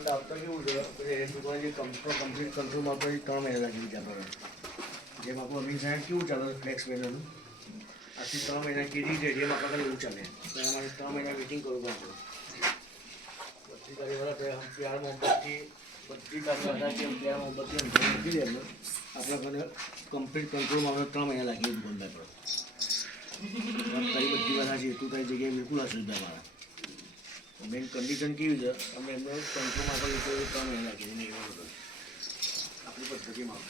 fund આવતા કેવું છે એ દુકાન જે કમ્પ્લીટ કંટ્રોલમાં તો 3 મહિના લાગી ગયા આપણે જેમ આપણું અમીન સાહેબ કેવું ચાલે ફ્લેક્સ બેનરનું આથી 3 મહિના કીધી છે જેમ આપણે એવું ચાલે તો અમારે 3 મહિના વેટિંગ કરવું પડે બધી કાર્યવાળા પ્યાર મોહબ્બતથી બધી કાર્યવાળા કે પ્યાર મોહબ્બતથી મૂકી દે આપણે ઘરે કમ્પ્લીટ કંટ્રોલમાં આપણે 3 મહિના લાગી દુકાનદાર પર તારી બધી વાત છે તું તારી જગ્યાએ બિલકુલ હશે મારા મેન કન્ડિશન કેવી છે અમે એમને કંટ્રોલમાં પણ 3 મહિના લાગી નહીં આપણી પદ્ધતિમાં